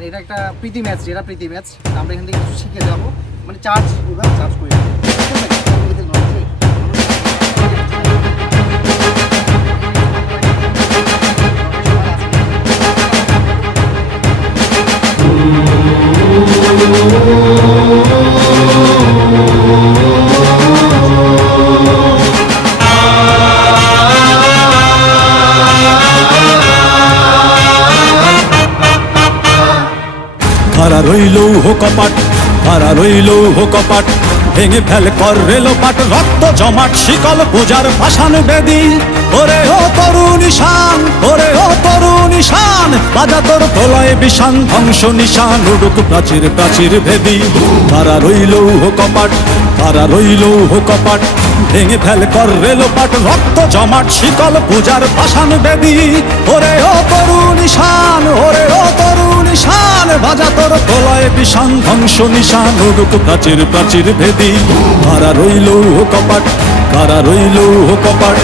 মানে এটা একটা প্রীতি ম্যাচ, যেটা প্রীতি ম্যাচ। আমরা এখান থেকে কিছু শিখে যাবো, মানে চার্জ চার্জ করি। কারা রইল কপাট, কারা রইল কপাট, ভেঙে ফেল কর রেলোপাট, রক্ত জমাট শিকল পূজার পাষাণ বেদী। ওরে ও তরুণ ঈশান, ওরে ও তরুণ ঈশান, বাজা তোর প্রলয় বিষান, ধ্বংস নিশান উড়ুক প্রাচীর প্রাচীর ভেদী। কারা রইল কপাট, কারা রইল কপাট, ভেঙে ফেল কর রেলোপাট, রক্ত জমাট শিকল পূজার পাষাণ বেদী। ওরে ও তরুণ ঈশান, ওরে ও তরুণ ঈশান, বাজা তোর প্রলয় বিষান, ধ্বংস নিশান উড়ুক প্রাচীর প্রাচীর ভেদী। কারা রইল কপাট, কারা রইল কপাট।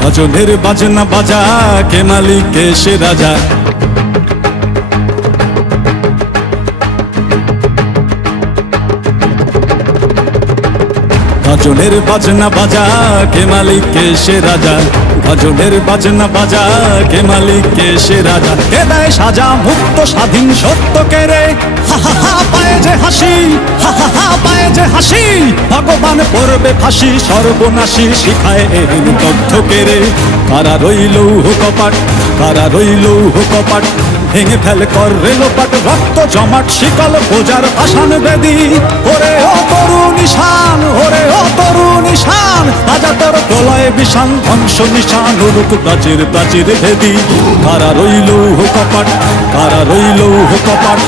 গাজনের বাজনা বাজা, কে মালিক কে সে রাজা। গাজনের বাজনা বাজা, কে মালিক কে সে রাজা। গাজনের বাজনা বাজা, কে মালিক কে সে রাজা। কে দেয় সাজা মুক্ত স্বাধীন সত্য কে রে, হা হা হা পায়ে যে হাসি, হা হা হা পায়ে যে হাসি। ভগবান পড়বে ফাঁসি, সর্বনাশী শিখায় এহেন তথ্য কে রে। কারা রইল কপাট, কারা রইল কপাট, ভেঙে ফেল কর রেলোপাট, রক্ত জমাট শিকল পূজার পাষাণ বেদী। ওরে ও তরুণ ঈশান, ওরে ও তরুণ ঈশান, বাজা তোর প্রলয় বিষান, ধ্বংস নিশান উড়ুক প্রাচীর প্রাচীর ভেদী। কারা রইল কপাট, কারা রইল কপাট।